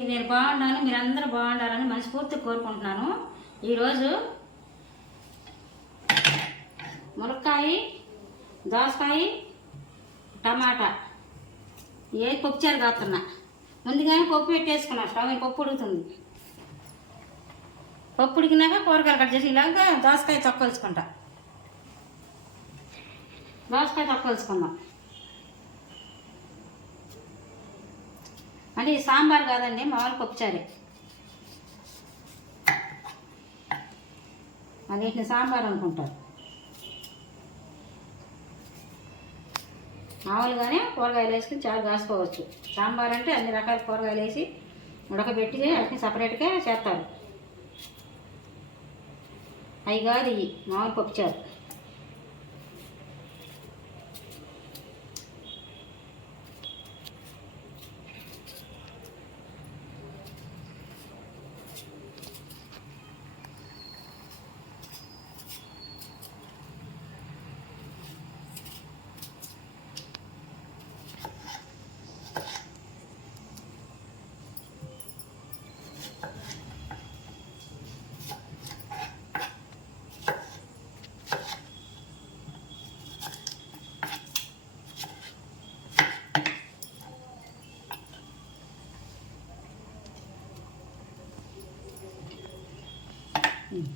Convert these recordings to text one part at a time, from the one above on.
నేను బాగుండాలి మీరందరూ బాగుండాలని మనస్ఫూర్తి కోరుకుంటున్నాను. ఈరోజు మునక్కాయ దోసకాయ టమాటా. ఏ పప్పుచారు కాస్తున్నా ముందుగానే పప్పు పెట్టేసుకున్నా. స్టవ్ పప్పు ఉడుకుతుంది. పప్పు ఉడికినాక కూరగాయలు కట్ చేసి ఇలాగ దోసకాయ తొక్కలుచుకుంటా. దోసకాయ తొక్కలుచుకుందాం. అంటే ఇది సాంబార్ కాదండి మామూలు పప్పుచారే. అది వీటిని సాంబార్ అనుకుంటారు. మామూలుగానే కూరగాయలు వేసుకుని చాలా కాసుకోవచ్చు. సాంబార్ అంటే అన్ని రకాల కూరగాయలు వేసి ఉడకబెట్టి వాటిని సపరేట్గా చేస్తారు. అవి కాదు ఇవి మామూలు పప్పుచారు.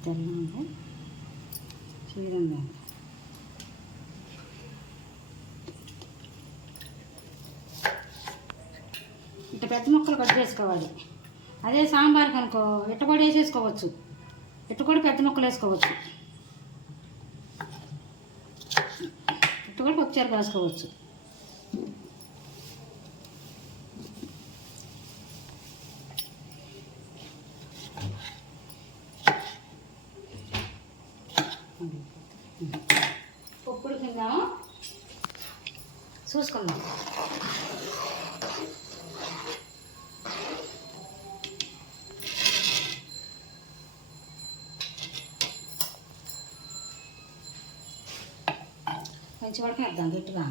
తెల్లంగా చూడండి. ఇట్లా పెద్ద ముక్కలు కట్ చేసుకోవాలి. అదే సాంబార్కి అనుకో ఇట్ట కూడా వేసేసుకోవచ్చు. ఇట్ట కూడా పెద్ద ముక్కలు వేసుకోవచ్చు. ఇట్ట కూడా పప్పుచారు కాసుకోవచ్చు. కొంచెం వరకు వేద్దాం గట్టిగా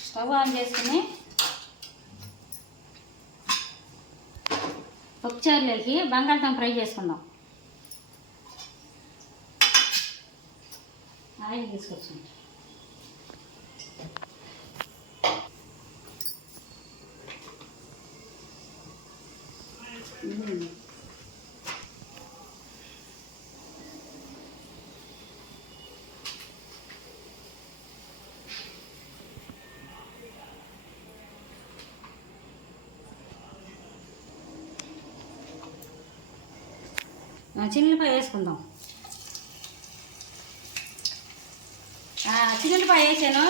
స్టవ్ ఆన్ చేసుకుని పప్పుచారులోకి బంగాళదుంప ఫ్రై చేసుకుందాం. ఆయిల్ తీసుకొచ్చింది చిన్నపాయ వేసుకుందాం. చిన్నపాయ వేసాను.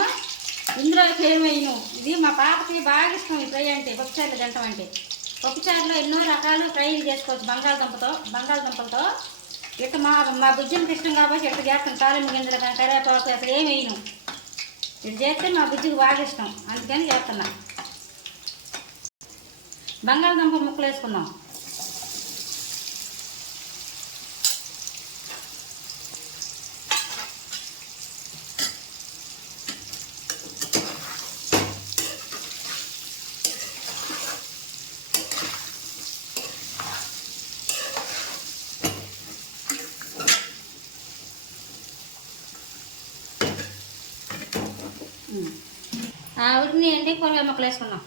ఇందులో ఏమైను ఇది మా పాపకి బాగా ఇష్టం ఈ ఫ్రై అంటే పప్పుచారులు తింటాం అంటే. పప్పుచారులో ఎన్నో రకాలు ఫ్రైలు చేసుకోవచ్చు బంగాళదుంపతో బంగాళదుంపలతో. ఇట్లా మా మా బుజ్జికి ఇష్టం కాబట్టి ఇట్లా చేస్తాను. తాలింపు గింజలు కానీ కరివేపాకు అసలు ఏమి వేయను. ఇది చేస్తే మా బుజ్జికి బాగా ఇష్టం. అందుకని చేస్తున్నా. బంగాళదుంప ముక్కలు వేసుకుందాం. ఉడికినాయి ఏంటి? కూరగాయ మొక్కలు వేసుకున్నాం.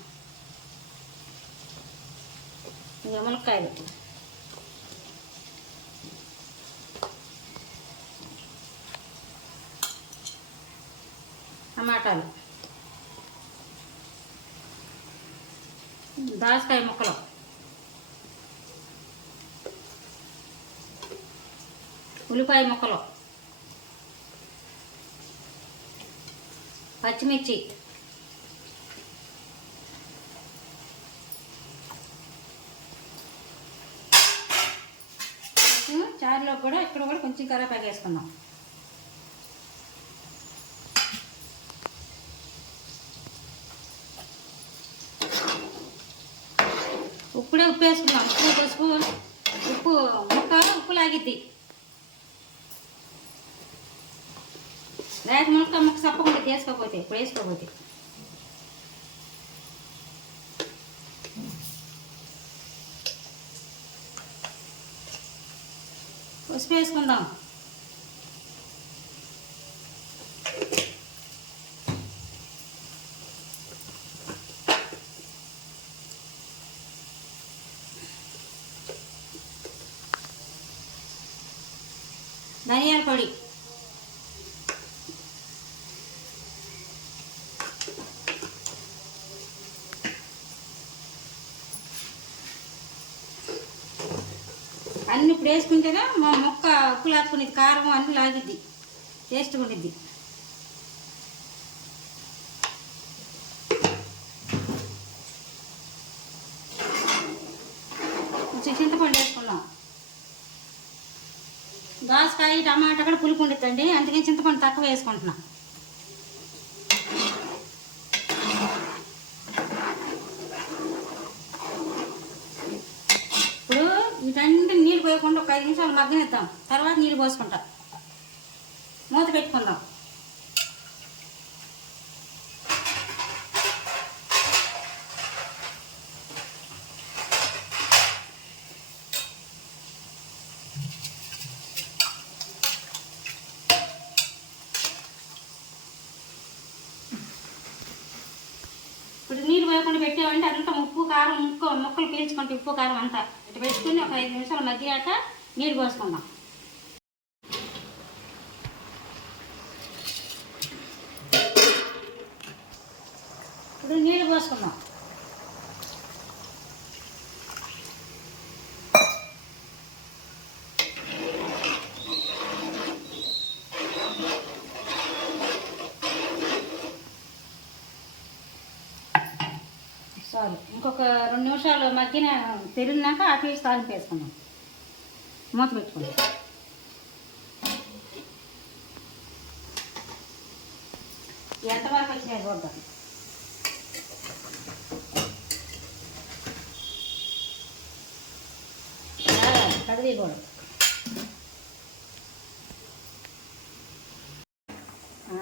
ఇంకా మునక్కాయలు. టమాటాలు. దాసకాయ ముక్కలు. ఉల్లిపాయ ముక్కలు. పచ్చిమిర్చి. చారులో కూడా ఇక్కడ కూడా కొంచెం కరివేపాకు వేసుకుందాం. ఉప్పుడే ఉప్పు వేసుకుందాం. ఉప్పు పసుపు ఉప్పు ముక్క ఉప్పు లాగిద్ది. లేక మునక్కాయ ముక్క చప్పకుండా తీసుకోకపోతే ఇప్పుడు వేసుకోకపోతే. పసుపు వేసుకుందాం. ధనియాల పొడి అన్ని ఇప్పుడు వేసుకుంటేనే మా మొక్క ఉప్పులాక్కునేది కారం అన్ని లాగిద్ది. టేస్ట్గా ఉండిద్ది కొంచెం చింతపండు వేసుకున్నాం దోసకాయ టమాటా కూడా పులుపు ఉండిద్దండి. అందుకని చింతపండు తక్కువ వేసుకుంటున్నాం. ఇప్పుడు వీటన్ని పోయకుండా ఒక ఐదు నిమిషాలు మగ్గనిద్దాం తర్వాత నీళ్ళు పోసుకుంటాం. మూత పెట్టుకుందాం. ఇప్పుడు నీళ్ళు పోయకుండా పెట్టామంటే అదంతా ఉప్పు కారం ముక్క మొక్కలు పీల్చుకుంటే ఉప్పు కారం అంతా. పెట్టుకుని ఒక ఐదు నిమిషాలు మగ్గాక నీరు పోసుకుందాం. ఇప్పుడు నీళ్ళు పోసుకుందాం. చాలు ఇంకొక రెండు నిమిషాలు మగ్గిన తిరిగినాక ఆ తీసి తాలింపు వేసుకుందాం. మూత పెట్టుకుందాం ఎంతవరకు వచ్చినాయి చూద్దాం. కదిలి కూడా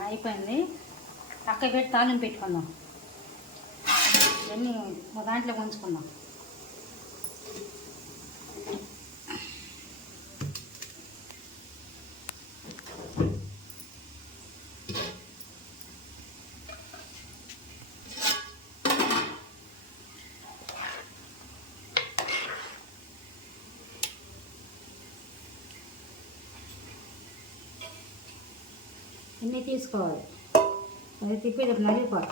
అయిపోయింది. పక్క పెట్టి తాళం పెట్టుకుందాం. ఇవన్నీ దాంట్లో ఉంచుకుందాం. ఇన్ని తీసుకోవాలి. అది తిప్పేది నలిగిపోవాలి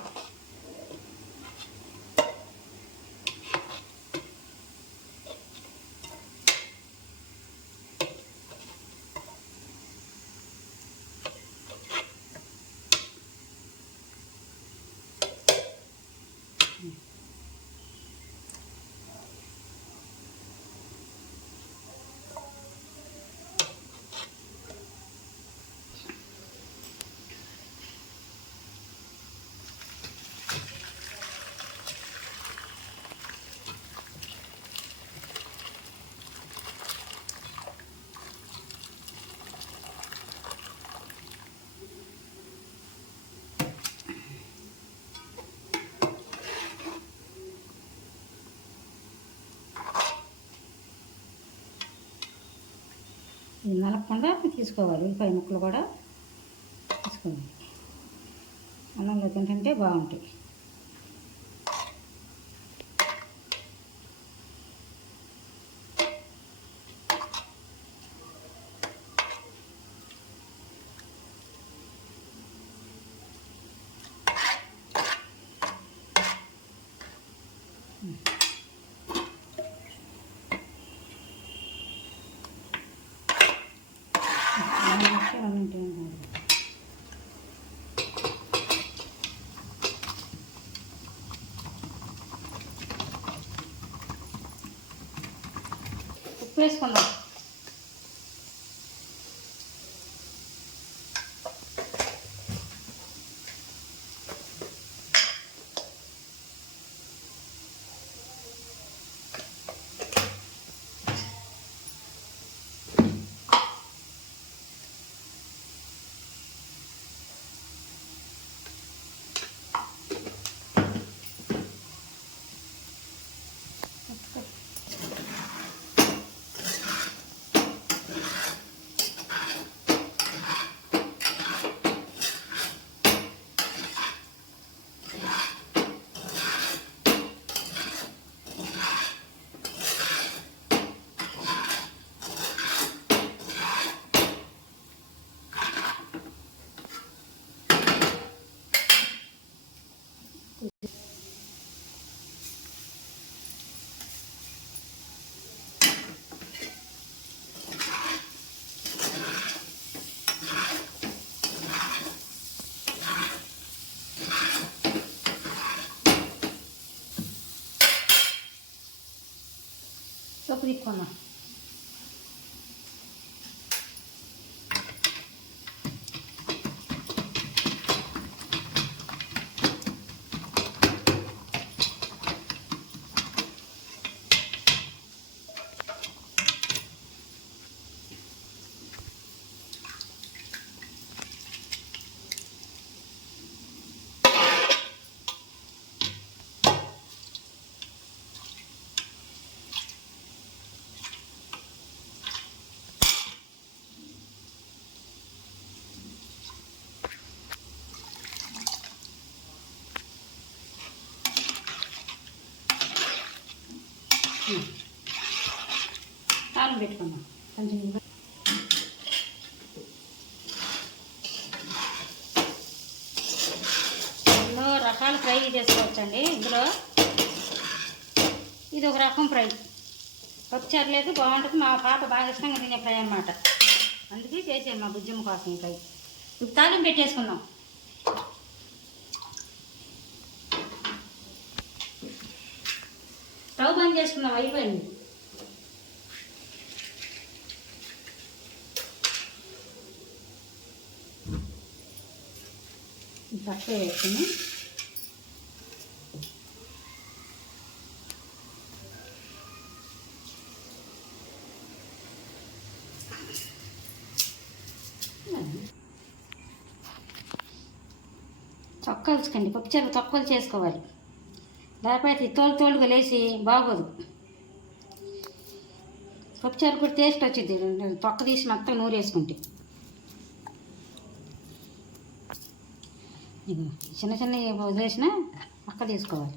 ఇది తీసుకోవాలి ఉల్లిపాయ ముక్కలు కూడా తీసుకోవాలి. అన్నంలో తింటుంటే బాగుంటాయి. నాలుగు ఉప్పు వేసుకుందాం. పప్పు తిప్పుకుందాం తాళం పెట్టుకుందాం కొంచెం ఇంకా. ఎన్నో రకాల ఫ్రై చేసుకోవచ్చండి ఇందులో. ఇది ఒక రకం ఫ్రై. పప్పుచారు బాగుంటుంది. మా పాప బాగా ఇష్టంగా తినే ఫ్రై అనమాట అందుకే చేసాను మా బుజ్జమ్మ కోసం ఈ ఫ్రై. ఇప్పుడు తాలింపు పెట్టేసుకుందాం. స్టవ్ బంద్ చేసుకుందాం. అయిపోయింది. తక్కువ వేసుకుని తొక్కలుచుకోండి చేప తొక్కలు చేసుకోవాలి. లేకపోతే తోలు తోలుగా లేచి బాగోదు. పప్పుచారు కూడా టేస్ట్ వచ్చింది తొక్క తీసి మొత్తం నూరు ఇదిగో చిన్న చిన్న వదిలేసిన పక్క తీసుకోవాలి.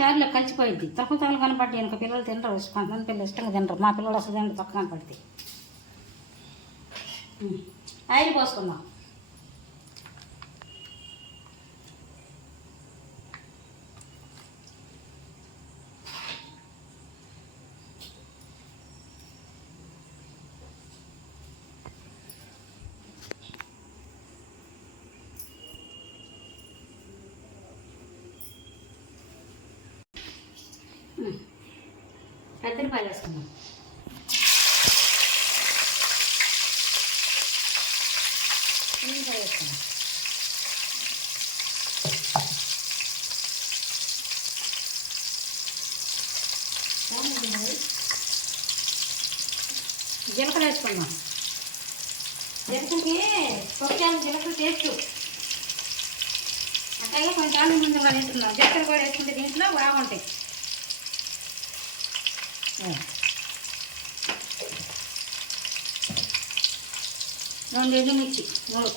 చారులో కలిసిపోయింది తక్కువ తక్కువ కనపడి వెనక పిల్లలు తినరు. కొంతమంది పిల్లలు ఇష్టంగా తినరు. మా పిల్లలు అసలు తినరు. తక్కువ కనపడింది ఆయిల్ పోసుకుందాం. పెద్దపాయలు వేసుకుందాం. ఉల్లిపాయ వేసుకుందాం. జీలకర్ర వేసుకుందాం. జీలకర్రకి పప్పుచారు జీలకర్ర టేస్ట్ అట్లాగే కొంచెం ముందు వాళ్ళు తింటున్నాం జీలకర్ర కూడా వేసుకుంటే దీంట్లో బాగుంటాయి. రెండు ఎండుమిర్చి మూడు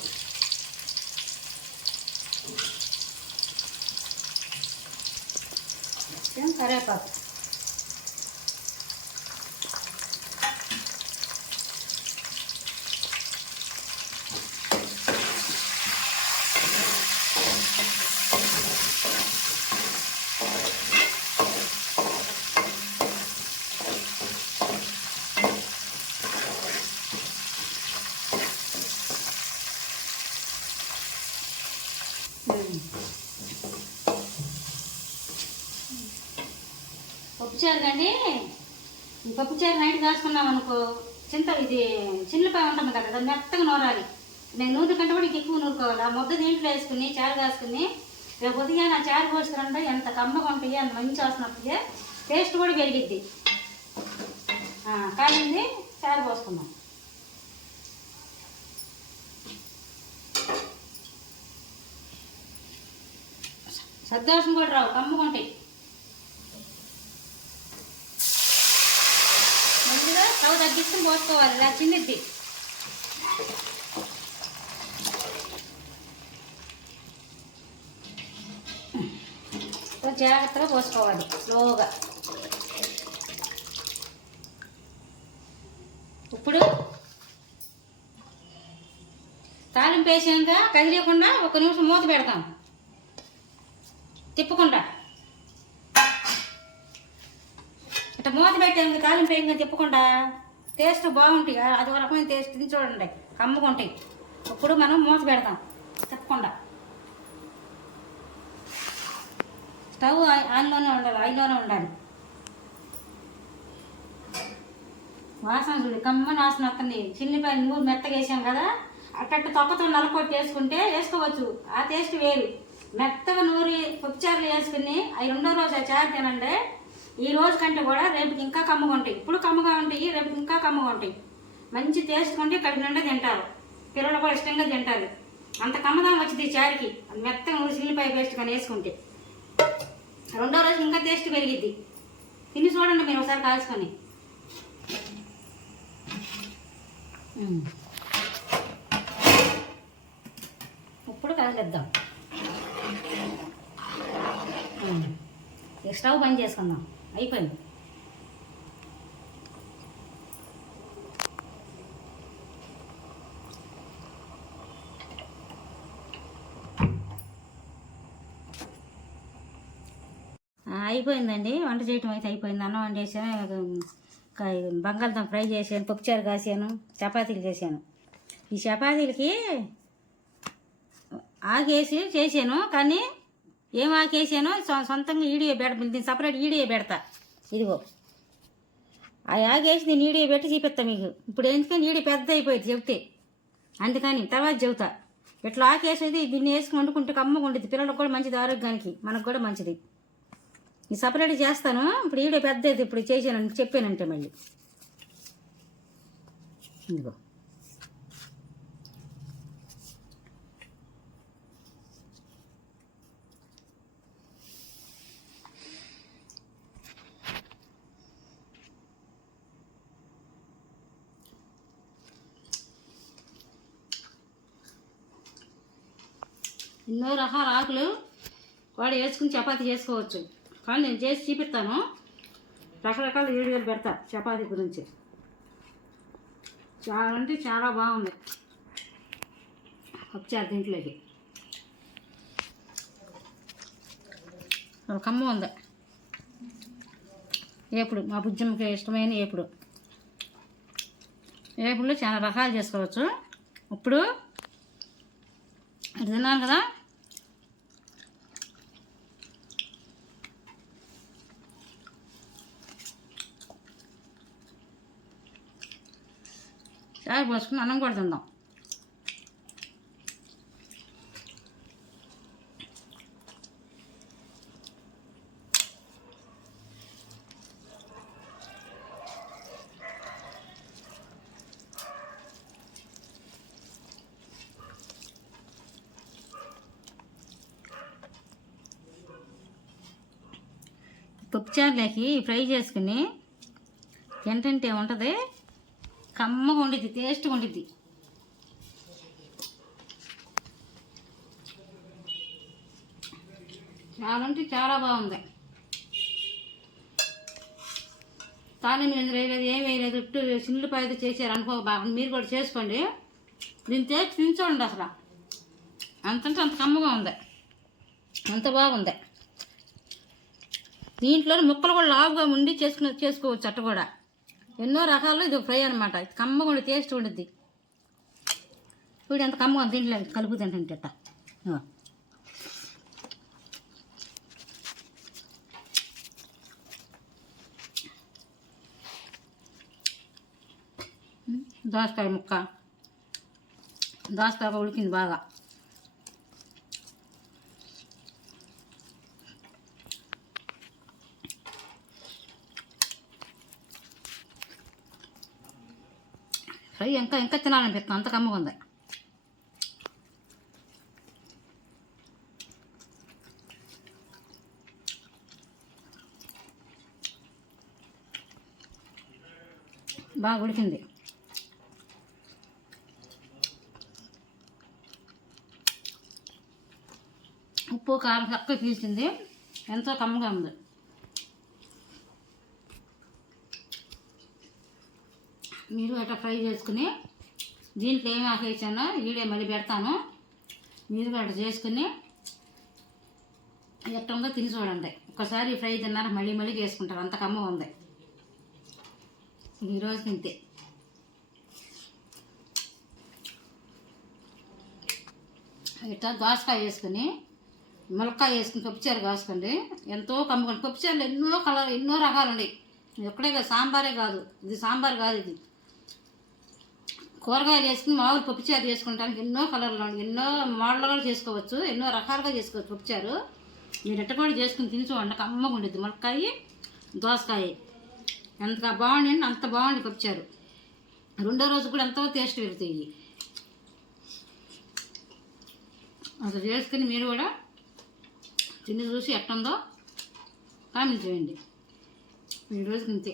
కొంచెం కరివేపాకు పప్పుచారు కానీ ఈ పప్పుచారు నైట్ కాసుకున్నాం అనుకో చింత ఇది చిన్నపాయ ఉంటుంది కదా దాన్ని మెత్తగా నూరాలి. నేను నూనె కంటే కూడా ఎక్కువ నూరుకోవాలి. ఆ ముద్ద దీంట్లో వేసుకుని చారు కాసుకుని రేపు ఉదయం నా చారు పోసుకురంటే ఎంత కమ్మగా ఉంటాయి అంత మంచి వాసన వస్తుంది టేస్ట్ కూడా పెరిగిద్ది. కాలింది చారు పోసుకుందాం సద్దోషం కూడా రావు కమ్ముకుంటాయి ముందుగా స్టవ్ పోసుకోవాలి ఇలా చిన్నది జాగ్రత్తగా పోసుకోవాలి స్లోగా. ఇప్పుడు తాలింపు వేసాక కదిలేకుండా ఒక నిమిషం మూత పెడతాం. తిప్పుకుంటా. ఇట్లా మూత పెట్టాక కాలం పెయింగా తిప్పకుండా టేస్ట్ బాగుంటాయి. అది ఒక రకమైన టేస్ట్. తిని చూడండి. కమ్ముకుంటాయి. ఇప్పుడు మనం మూత పెడతాం. తిప్పకుండా స్టవ్ ఆ- ఆన్లోనే ఉండాలి. ఐలోనే ఉండాలి. వాసన చూడు. కమ్మని వాసన వస్తుంది. చిల్లిపాయ నూరు మెత్తగా వేసాం కదా అట్టట్టు తొక్కతో నలకొట్టి వేసుకుంటే వేసుకోవచ్చు. ఆ టేస్ట్ వేరు. మెత్తగా నూరి పప్పుచారులు వేసుకుని అవి రెండో రోజు ఆ చారు తినండి. ఈ రోజు కంటే కూడా రేపుకి ఇంకా కమ్మగా ఉంటాయి. ఇప్పుడు కమ్మగా ఉంటాయి రేపు ఇంకా కమ్మగా ఉంటాయి. మంచి టేస్ట్ ఉంటే కడుపు నిండా తింటారు. పిల్లలు కూడా ఇష్టంగా తింటారు. అంత కమ్మదనం వచ్చింది చారికి. మెత్తగా నూరి సిల్లిపాయ పేస్ట్ కానీ వేసుకుంటే. రెండో రోజు ఇంకా టేస్ట్ పెరిగిద్ది. తిని చూడండి మీరు ఒకసారి కాల్చుకొని. ఇప్పుడు కదలిద్దాం స్టవ్ బంద్ చేసుకుందాం. అయిపోయింది. అయిపోయిందండి. వంట చేయటం అయితే అయిపోయింది. అన్నం వండేసాను. క- బంగాళదుంప ఫ్రై చేశాను. పప్పుచారు కాసాను. చపాతీలు చేశాను. ఈ చపాతీలకి ఆగేసి చేశాను కానీ ఏం ఆకేసానో సొ- సొంతంగా ఈడియో పెడ దీన్ని సపరేట్ ఈడియో పెడతా. ఇదిగో. ఆ ఆగేసి నేను ఈడియో పెట్టి చూపిస్తా మీకు. ఇప్పుడు ఎందుకని ఈడియో పెద్ద అయిపోయింది చెబితే. అందుకని తర్వాత చెబుతా. ఇట్లా ఆకేసేది దీన్ని వేసుకుని వండుకుంటే కమ్మగా ఉండేది. పిల్లలకు కూడా మంచిది ఆరోగ్యానికి మనకు కూడా మంచిది. నేను సపరేట్ చేస్తాను. ఇప్పుడు ఈడియో పెద్దది ఇప్పుడు చేశాను చెప్పానంటే మళ్ళీ. ఇదిగో. ఎన్నో రకాల ఆకులు వాడు వేసుకుని చపాతీ చేసుకోవచ్చు. కానీ నేను చేసి చూపిస్తాను. రకరకాల వీడియోలు పెడతా చపాతీ గురించి. చాలా అంటే చాలా బాగుంది. వచ్చారు దీంట్లోకి. ఒక అమ్మ ఉంది. ఏపుడు మా బుజ్జమ్మకి ఇష్టమైన ఏపుడు. ఏపుడులో చాలా రకాలు చేసుకోవచ్చు. ఇప్పుడు తిన్నాను కదా? చాయ్ పోసుకుని అన్నం కూడా తిందాం. పప్పుచారులోకి ఫ్రై చేసుకుని తింటుంటే ఉంటుంది కమ్మగా ఉండిద్ది టేస్ట్గా ఉండిద్ది. చాలా అంటే చాలా బాగుంది. తాలింపు మీద వేయలేదు ఏం వేయలేదు ఇట్టు చిల్లిపాయతో చేశారు అనుకో బాగా మీరు కూడా చేసుకోండి. దీన్ని టేస్ట్ తిని అసలు. అంతంటే అంత కమ్మగా ఉంది. అంత బాగుంది. దీంట్లో ముక్కలు కూడా లావుగా ఉండి చేసుకునే చేసుకోవచ్చు అట్ట కూడా. ఎన్నో రకాలు ఇది ఫ్రై అనమాట ఇది కమ్మగా ఉండి టేస్ట్ ఉండుద్ది. ఇప్పుడు ఎంత కమ్మగా ఉంది దీంట్లో కలుపు తింటుంటే అట్ట. దోసకాయ ముక్క. దోసకాయ ఉడికింది బాగా. ఫ్రై ఇంకా ఇంకా తినాలనిపిస్తుంది. అంత కమ్మగా ఉంది. బాగా ఉడికింది. ఉప్పు కారం చక్కగా పీల్చింది. ఎంతో కమ్మగా ఉంది. మీరు ఫ్రై చేసుకుని దీంట్లో ఏమి ఆకేసానో వీడియో మళ్ళీ పెడతాను. మీరు కూడా అట్లా చేసుకుని ఎట్ట ఉందో తిని చూడండి. ఒకసారి ఫ్రై తిన్నారు? మళ్ళీ మళ్ళీ చేసుకుంటారు. అంత కమ్మ ఉంది. ఈరోజు తింతే ఇట్లా దోసకాయ వేసుకుని ములక్కాయ వేసుకుని పప్పుచారు కాసుకోండి. ఎంతో కమ్ముకోండి పప్పుచారులు ఎన్నో కలర్ ఎన్నో రకాలు ఉన్నాయి. ఎక్కడే కాదు సాంబారే కాదు. ఇది సాంబార్ కాదు ఇది. కూరగాయలు వేసుకుని మామూలు పప్పుచారు చేసుకుంటానికి ఎన్నో కలర్లు ఉన్నాయి. ఎన్నో మోడల్లో కూడా చేసుకోవచ్చు. ఎన్నో రకాలుగా చేసుకోవచ్చు పప్పుచారు మీరు ఎట్ట కూడా చేసుకుని తిని చూడండి. కమ్మగా ఉండేది ములక్కాయ దోసకాయ. ఎంత బాగుండి అంత బాగుంది పప్పుచారు రెండో రోజు కూడా ఎంతో టేస్ట్ పెరుగుతాయి. అసలు చేసుకుని మీరు కూడా తిని చూసి ఎట్టుందో కామెంట్ చేయండి. ఈరోజు ఇంతే.